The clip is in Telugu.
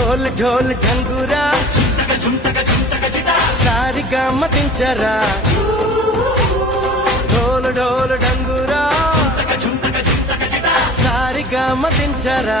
ఢోల్ ఢోల్ ఝంగురా సారి గమ్మతించరా ఢోల్ ఢోల్ ఢంగురా సారి గమ్మతించరా